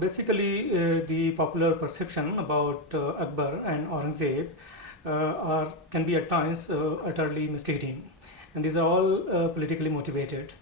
basically, the popular perception about Akbar and Aurangzeb can be at times utterly misleading, and these are all politically motivated.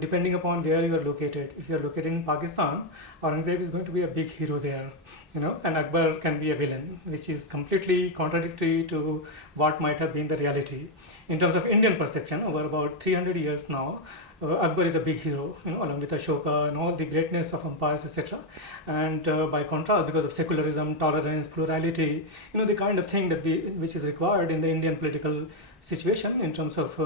Depending upon where you are located. If you are located in Pakistan, Aurangzeb is going to be a big hero there, and Akbar can be a villain, which is completely contradictory to what might have been the reality. In terms of Indian perception, over about 300 years now, Akbar is a big hero, along with Ashoka and all the greatness of empires, etc. And by contrast, because of secularism, tolerance, plurality, the kind of thing which is required in the Indian political situation in terms of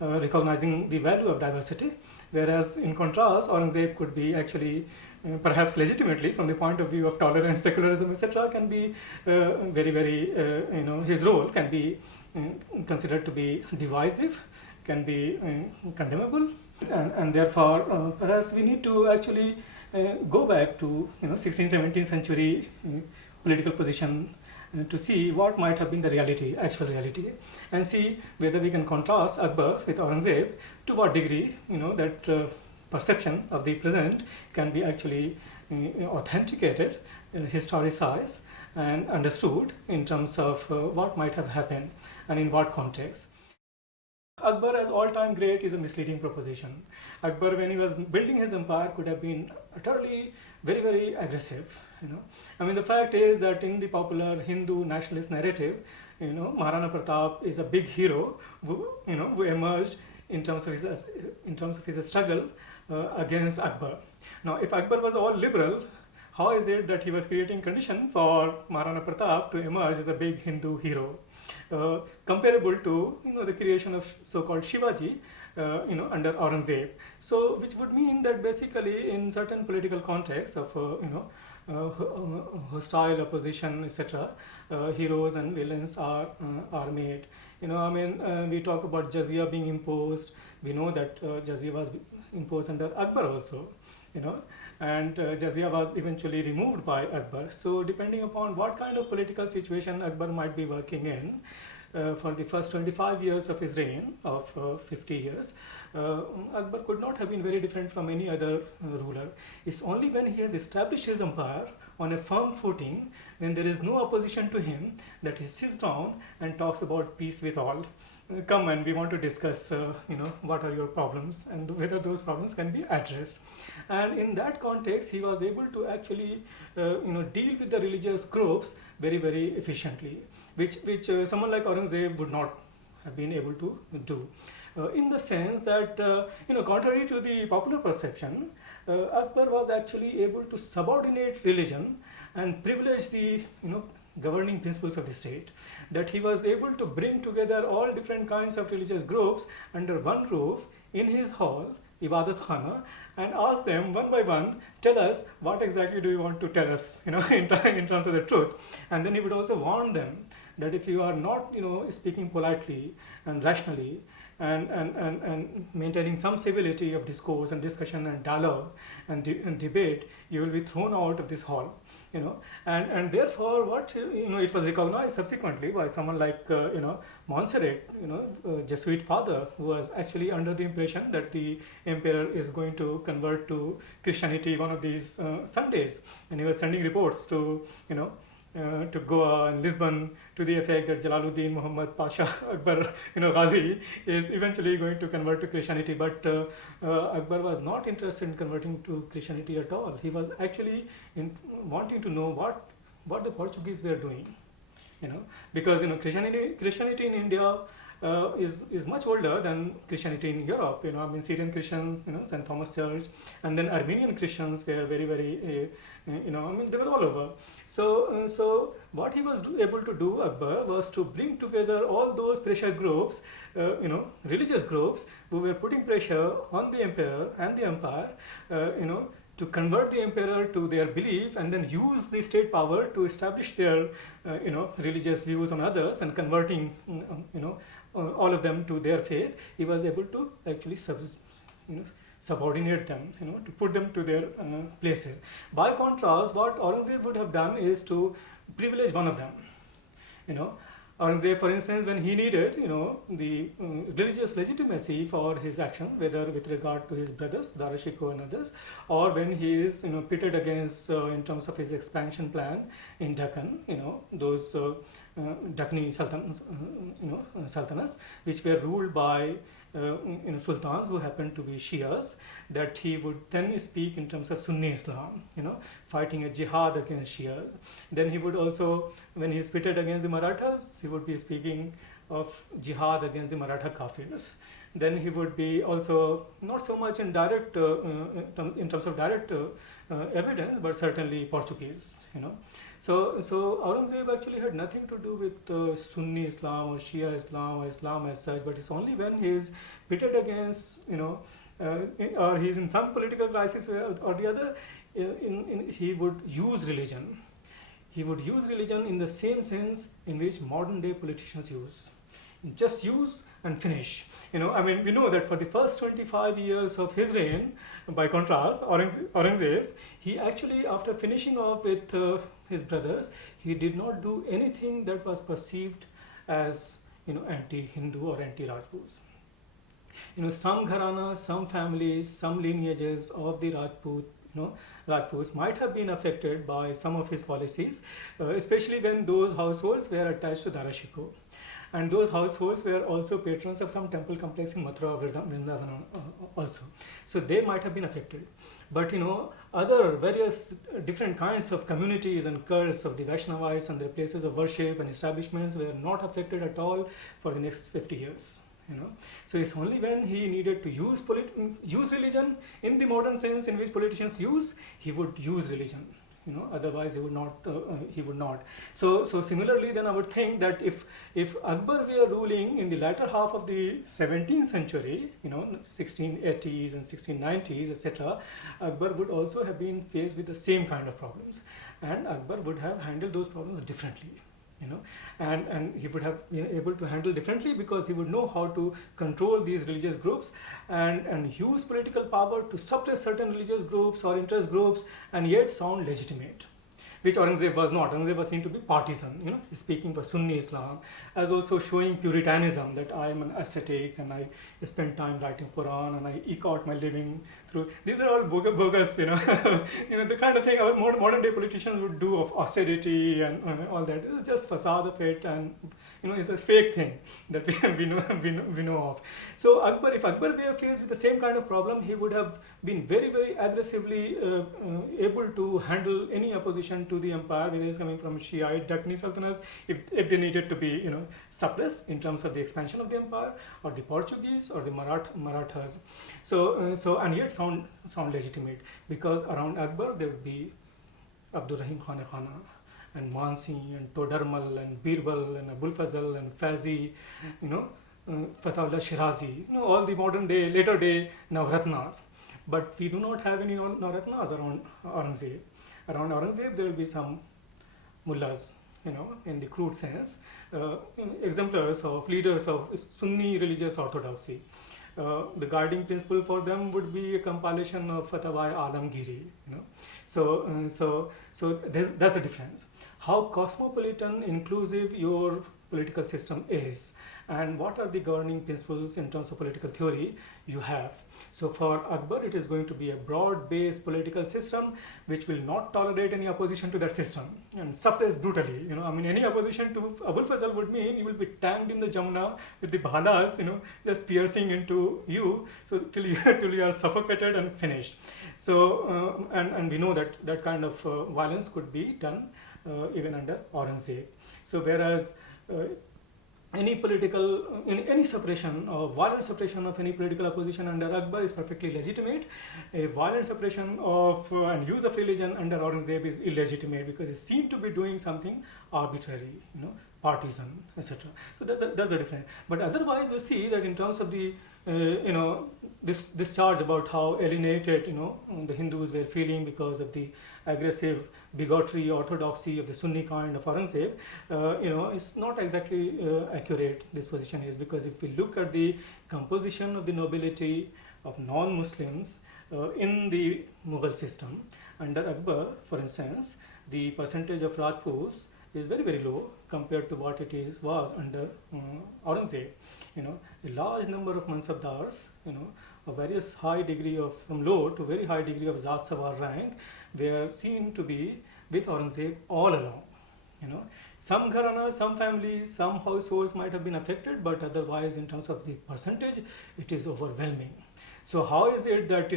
recognizing the value of diversity. Whereas in contrast, Aurangzeb could be actually perhaps legitimately, from the point of view of tolerance, secularism, etc., can be his role can be considered to be divisive, can be condemnable, and therefore perhaps we need to actually go back to 16th, 17th century political position to see what might have been the reality, actual reality, and see whether we can contrast Akbar with Aurangzeb, to what degree that perception of the present can be actually authenticated, historicized, and understood in terms of what might have happened and in what context. Akbar as all-time great is a misleading proposition. Akbar, when he was building his empire, could have been utterly very aggressive. The fact is that in the popular Hindu nationalist narrative, Maharana Pratap is a big hero who emerged in terms of his struggle against Akbar. Now, if Akbar was all liberal, how is it that he was creating condition for Maharana Pratap to emerge as a big Hindu hero, comparable to the creation of so-called Shivaji, under Aurangzeb? So, which would mean that basically in certain political contexts of hostile opposition, etc., heroes and villains are made. We talk about jizya being imposed. We know that jizya was imposed under Akbar also, and jizya was eventually removed by Akbar. So depending upon what kind of political situation Akbar might be working in, for the first 25 years of his reign of 50 years, Akbar could not have been very different from any other ruler. It's only when he has established his empire on a firm footing, when there is no opposition to him, that he sits down and talks about peace with all. Come, and we want to discuss, what are your problems and whether those problems can be addressed. And in that context, he was able to actually, deal with the religious groups very efficiently, which someone like Aurangzeb would not have been able to do. In the sense that, contrary to the popular perception, Akbar was actually able to subordinate religion and privilege the, governing principles of the state. That he was able to bring together all different kinds of religious groups under one roof in his hall, Ibadat Khana, and ask them one by one, tell us what exactly do you want to tell us, in terms of the truth. And then he would also warn them that if you are not, speaking politely and rationally, and maintaining some civility of discourse and discussion and dialogue and debate, you will be thrown out of this hall, and therefore what, it was recognized subsequently by someone like, Montserrat, Jesuit father, who was actually under the impression that the emperor is going to convert to Christianity one of these Sundays, and he was sending reports to, to Goa and Lisbon, to the effect that Jalaluddin Muhammad Pasha Akbar, Ghazi, is eventually going to convert to Christianity. But Akbar was not interested in converting to Christianity at all. He was actually wanting to know what the Portuguese were doing, because Christianity in India is much older than Christianity in Europe. Syrian Christians, St. Thomas Church, and then Armenian Christians were very, they were all over. So what he was able to do, Akbar, was to bring together all those pressure groups, religious groups, who were putting pressure on the emperor and the empire, to convert the emperor to their belief, and then use the state power to establish their, religious views on others, and converting, all of them to their faith. He was able to actually subordinate them, to put them to their places. By contrast, what Aurangzeb would have done is to privilege one of them, Aurangzeb, for instance, when he needed, the religious legitimacy for his action, whether with regard to his brothers, Dara Shikoh and others, or when he is, pitted against in terms of his expansion plan in Deccan, those Dakhni sultanates, which were ruled by sultans who happened to be Shias, that he would then speak in terms of Sunni Islam, fighting a jihad against Shias. Then he would also, when he is pitted against the Marathas, he would be speaking of jihad against the Maratha Kafirs. Then he would be also not so much in direct, in terms of direct evidence, but certainly Portuguese, So Aurangzeb actually had nothing to do with Sunni Islam or Shia Islam or Islam as such, but it's only when he is pitted against, or he is in some political crisis or the other, he would use religion. He would use religion in the same sense in which modern day politicians use. Just use and finish. We know that for the first 25 years of his reign, by contrast, Aurangzeb, he actually, after finishing off with his brothers, he did not do anything that was perceived as, anti-Hindu or anti-Rajputs. Some gharanas, some families, some lineages of the Rajputs might have been affected by some of his policies, especially when those households were attached to Dara Shikoh. And those households were also patrons of some temple complex in Mathura, Vrindavan also. So they might have been affected. But other various different kinds of communities and cults of the Vaishnavites and their places of worship and establishments were not affected at all for the next 50 years. So it's only when he needed to use religion in the modern sense in which politicians use, he would use religion. Otherwise he would not. So similarly, then I would think that if Akbar were ruling in the latter half of the 17th century, 1680s and 1690s, etc., Akbar would also have been faced with the same kind of problems, and Akbar would have handled those problems differently. And he would have been able to handle differently because he would know how to control these religious groups and use political power to suppress certain religious groups or interest groups and yet sound legitimate, which Aurangzeb was not. Aurangzeb was seen to be partisan, speaking for Sunni Islam, as also showing Puritanism, that I am an ascetic and I spend time writing Quran and I eke out my living through. These are all bogus, the kind of thing our modern day politicians would do of austerity and all that. It's just facade of it, and it's a fake thing that we know of. So if Akbar were faced with the same kind of problem, he would have been very, very aggressively able to handle any opposition to the empire, whether it's coming from Shiite Dakhni sultanates, if they needed to be suppressed in terms of the expansion of the empire, or the Portuguese or the Marathas. So and yet sound legitimate, because around Akbar there would be Abdur Rahim Khana and Mansi and Todarmal and Birbal and Abul Fazl and Fazi, Fatahullah Shirazi, all the later day Navratnas. But we do not have any Navratnas around Aurangzeb. Around Aurangzeb there will be some mullahs, in the crude sense, exemplars of leaders of Sunni religious orthodoxy. The guiding principle for them would be a compilation of Fatwa Alamgiri. So that's the difference. How cosmopolitan, inclusive your political system is, and what are the governing principles in terms of political theory you have. So for Akbar, it is going to be a broad-based political system which will not tolerate any opposition to that system and suppress brutally. Any opposition to Abul Fazl would mean you will be tanked in the Jamuna with the bhalas, just piercing into you, so till you are suffocated and finished. So and we know that kind of violence could be done even under Aurangzeb. So whereas any suppression or violent suppression of any political opposition under Akbar is perfectly legitimate, a violent suppression of and use of religion under Aurangzeb is illegitimate, because it seemed to be doing something arbitrary, partisan, etc. So that's the difference. But otherwise, you see that in terms of the this charge about how alienated the Hindus were feeling because of the aggressive bigotry, orthodoxy of the Sunni kind of Aurangzeb, it's not exactly accurate, this position is, because if we look at the composition of the nobility of non-Muslims in the Mughal system, under Akbar, for instance, the percentage of Rajputs is very, very low compared to what was under Aurangzeb. A large number of Mansabdars, a various high degree of, from low to very high degree of Zat Sawar rank, were seen to be with Aurangzeb all along. Some gharanas, some families, some households might have been affected, but otherwise, in terms of the percentage, it is overwhelming. So how is it that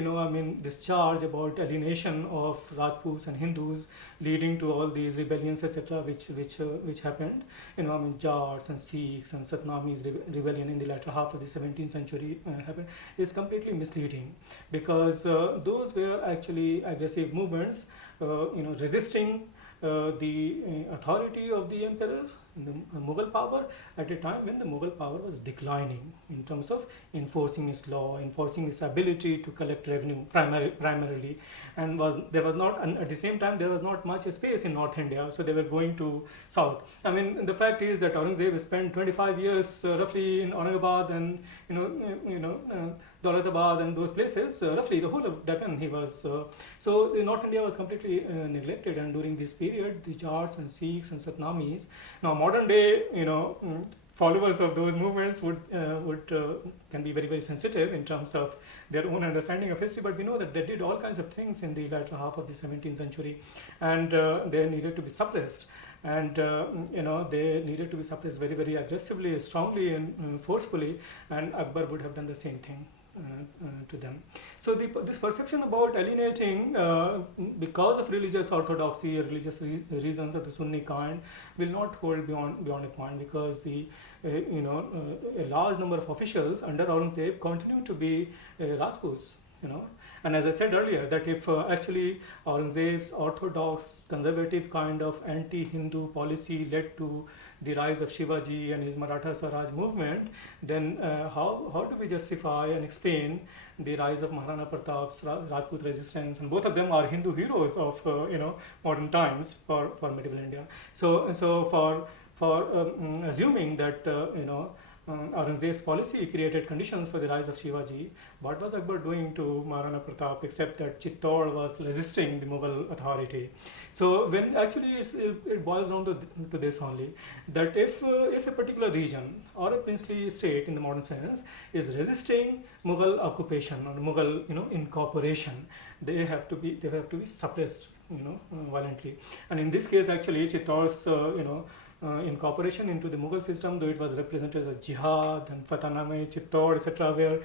this charge about alienation of Rajputs and Hindus leading to all these rebellions, etc., which happened? Jats and Sikhs and Satnamis rebellion in the latter half of the 17th century happened, is completely misleading, because those were actually aggressive movements, resisting the authority of the emperor, the Mughal power, at a time when the Mughal power was declining in terms of enforcing its law, enforcing its ability to collect revenue primarily, and at the same time there was not much space in North India, so they were going to south. The fact is that Aurangzeb spent 25 years roughly in Aurangabad and Daulatabad and those places, roughly the whole of Deccan he was. So North India was completely neglected, and during this period, the Jats and Sikhs and Satnamis, now modern day, followers of those movements can be very, very sensitive in terms of their own understanding of history, but we know that they did all kinds of things in the latter half of the 17th century, and they needed to be suppressed. And they needed to be suppressed very, very aggressively, strongly, and forcefully, and Akbar would have done the same thing to them. So this perception about alienating because of religious orthodoxy or religious reasons of the Sunni kind will not hold beyond a point, because a large number of officials under Aurangzeb continue to be Rajputs. And as I said earlier, that if actually Aurangzeb's orthodox, conservative kind of anti-Hindu policy led to the rise of Shivaji and his Maratha Swaraj movement, then how do we justify and explain the rise of Maharana Pratap's Rajput resistance? And both of them are Hindu heroes of modern times for medieval India. So for assuming that Aurangzeb's policy created conditions for the rise of Shivaji, what was Akbar doing to Maharana Pratap except that Chittor was resisting the Mughal authority? So when actually it boils down to this only, that if a particular region or a princely state in the modern sense is resisting Mughal occupation or Mughal incorporation, they have to be suppressed violently. And in this case actually Chittor's incorporation into the Mughal system, though it was represented as jihad and Fataname, Chittor, etc., were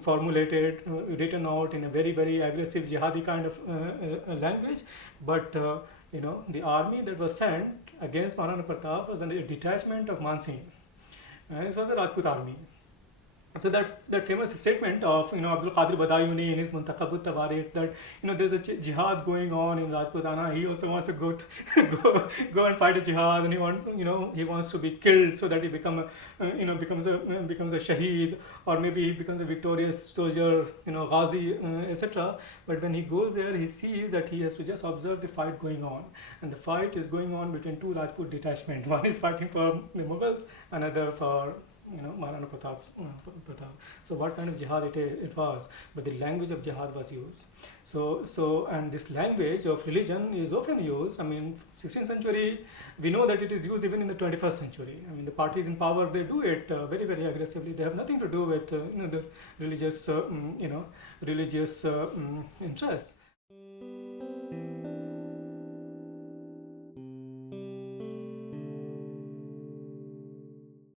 formulated, written out in a very, very aggressive jihadi kind of language, but the army that was sent against Maharana Pratap was a detachment of Mansingh. This was the Rajput army. So that famous statement of Abdul Qadir Badayuni in his Muntakhabut Tawarikh, that there's a jihad going on in Rajputana. He also wants to go and fight a jihad, and he wants to be killed so that he becomes a shaheed, or maybe he becomes a victorious soldier, Ghazi, etc. But when he goes there, he sees that he has to just observe the fight going on, and the fight is going on between two Rajput detachments. One is fighting for the Mughals, another for Maharana Pratap. So what kind of jihad it was, but the language of jihad was used. So and this language of religion is often used. 16th century, we know that it is used even in the 21st century. The parties in power, they do it very, very aggressively. They have nothing to do with the religious interests.